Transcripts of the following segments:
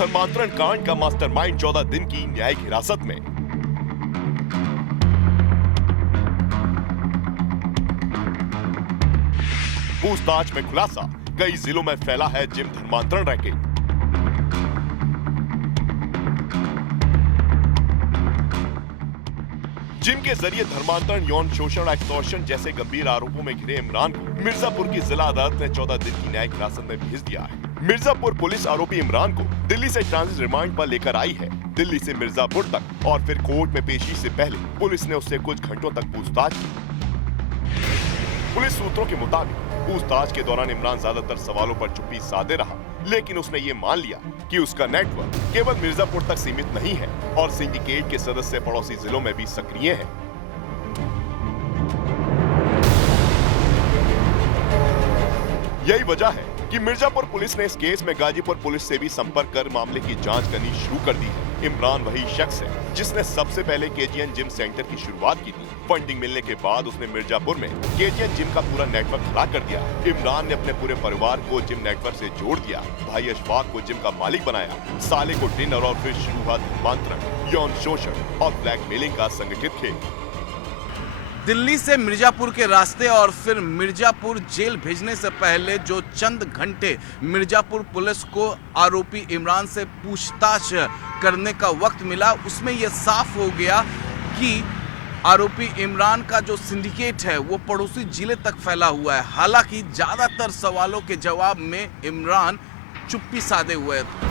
धर्मांतरण कांड का मास्टरमाइंड 14 दिन की न्यायिक हिरासत में। पूछताछ में खुलासा, कई जिलों में फैला है जिम धर्मांतरण रैकेट। जिम के जरिए धर्मांतरण, यौन शोषण, एक्सटॉर्शन जैसे गंभीर आरोपों में घिरे इमरान को मिर्जापुर की जिला अदालत ने 14 दिन की न्यायिक हिरासत में भेज दिया है। मिर्जापुर पुलिस आरोपी इमरान को दिल्ली से ट्रांजिट रिमांड पर लेकर आई है। दिल्ली से मिर्जापुर तक और फिर कोर्ट में पेशी से पहले पुलिस ने उससे कुछ घंटों तक पूछताछ की। पुलिस सूत्रों के मुताबिक पूछताछ के दौरान इमरान ज्यादातर सवालों पर चुप्पी साधे रहा, लेकिन उसने ये मान लिया कि उसका नेटवर्क केवल मिर्जापुर तक सीमित नहीं है और सिंडिकेट के सदस्य पड़ोसी जिलों में भी सक्रिय हैं। यही वजह है कि मिर्जापुर पुलिस ने इस केस में गाजीपुर पुलिस से भी संपर्क कर मामले की जांच करनी शुरू कर दी है। इमरान वही शख्स है जिसने सबसे पहले केजीएन जिम सेंटर की शुरुआत की थी। फंडिंग मिलने के बाद उसने मिर्जापुर में केजीएन जिम का पूरा नेटवर्क खड़ा कर दिया। इमरान ने अपने पूरे परिवार को जिम नेटवर्क से जोड़ दिया। भाई अशफाक को जिम का मालिक बनाया। साले को डिनर और फिर शुरू हुआ धर्मांतरण, यौन शोषण और ब्लैकमेलिंग का संगठित खेल। दिल्ली से मिर्जापुर के रास्ते और फिर मिर्जापुर जेल भेजने से पहले जो चंद घंटे मिर्जापुर पुलिस को आरोपी इमरान से पूछताछ करने का वक्त मिला, उसमें यह साफ हो गया कि आरोपी इमरान का जो सिंडिकेट है वो पड़ोसी जिले तक फैला हुआ है। हालांकि ज्यादातर सवालों के जवाब में इमरान चुप्पी साधे हुए थे।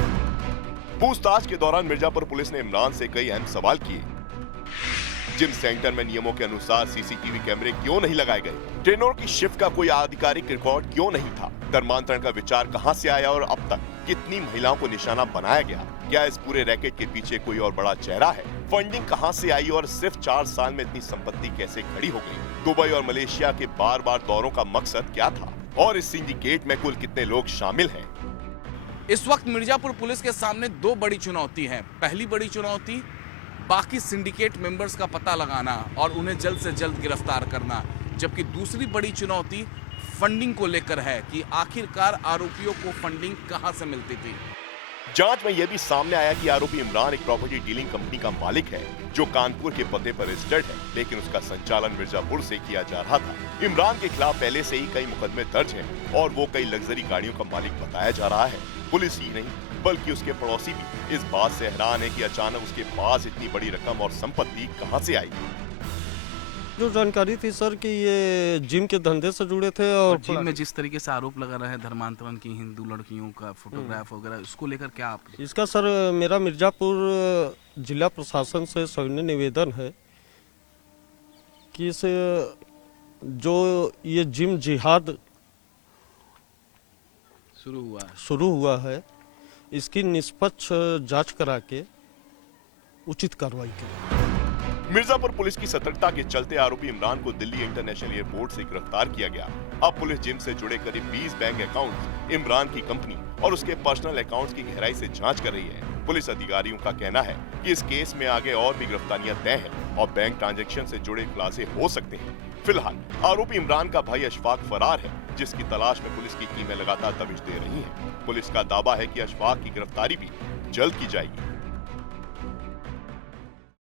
पूछताछ के दौरान मिर्जापुर पुलिस ने इमरान से कई अहम सवाल किए। जिम सेंटर में नियमों के अनुसार सीसीटीवी कैमरे क्यों नहीं लगाए गए? ट्रेनरों की शिफ्ट का कोई आधिकारिक रिकॉर्ड क्यों नहीं था? धर्मांतरण का विचार कहां से आया और अब तक कितनी महिलाओं को निशाना बनाया गया? क्या इस पूरे रैकेट के पीछे कोई और बड़ा चेहरा है? फंडिंग कहां से आई और सिर्फ 4 साल में इतनी संपत्ति कैसे खड़ी हो गई? दुबई और मलेशिया के बार-बार दौरों का मकसद क्या था? और इस सिंडिकेट में कुल कितने लोग शामिल हैं? इस वक्त मिर्जापुर पुलिस के सामने 2 बड़ी चुनौती है। पहली बड़ी चुनौती बाकी सिंडिकेट मेंबर्स का पता लगाना और उन्हें जल्द से जल्द गिरफ्तार करना, जबकि दूसरी बड़ी चुनौती फंडिंग को लेकर है कि आखिरकार आरोपियों को फंडिंग कहां से मिलती थी। जांच में यह भी सामने आया कि आरोपी इमरान एक प्रॉपर्टी डीलिंग कंपनी का मालिक है जो कानपुर के पते पर रजिस्टर्ड है, लेकिन उसका संचालन मिर्जापुर से किया जा रहा था। इमरान के खिलाफ पहले से ही कई मुकदमे दर्ज हैं और वो कई लग्जरी गाड़ियों का मालिक बताया जा रहा है। पुलिस ही नहीं बल्कि उसके पड़ोसी भी इस बात से हैरान है कि अचानक उसके पास इतनी बड़ी रकम और संपत्ति कहां से आई। जो जानकारी थी सर कि ये जिम के धंधे से जुड़े थे और जिम में जिस तरीके से आरोप लगा रहे हैं धर्मांतरण की, हिंदू लड़कियों का फोटोग्राफ वगैरह, उसको लेकर क्या आप? इसका सर मेरा मिर्जापुर जिला प्रशासन से सविनय निवेदन है कि इस जो ये जिम जिहाद शुरू हुआ है इसकी निष्पक्ष जांच करा के उचित कार्रवाई करें। मिर्जापुर पुलिस की सतर्कता के चलते आरोपी इमरान को दिल्ली इंटरनेशनल एयरपोर्ट से गिरफ्तार किया गया। अब पुलिस जिम से जुड़े करीब 20 बैंक अकाउंट्स, इमरान की कंपनी और उसके पर्सनल अकाउंट्स की गहराई से जांच कर रही है। पुलिस अधिकारियों का कहना है कि इस केस में आगे और भी गिरफ्तारियां तय हैं और बैंक ट्रांजैक्शन से जुड़े खुलासे हो सकते हैं। फिलहाल आरोपी इमरान का भाई अशफाक फरार है, जिसकी तलाश में पुलिस की टीमें लगातार दबिश दे रही हैं। पुलिस का दावा है कि अशफाक की गिरफ्तारी भी जल्द की जाएगी।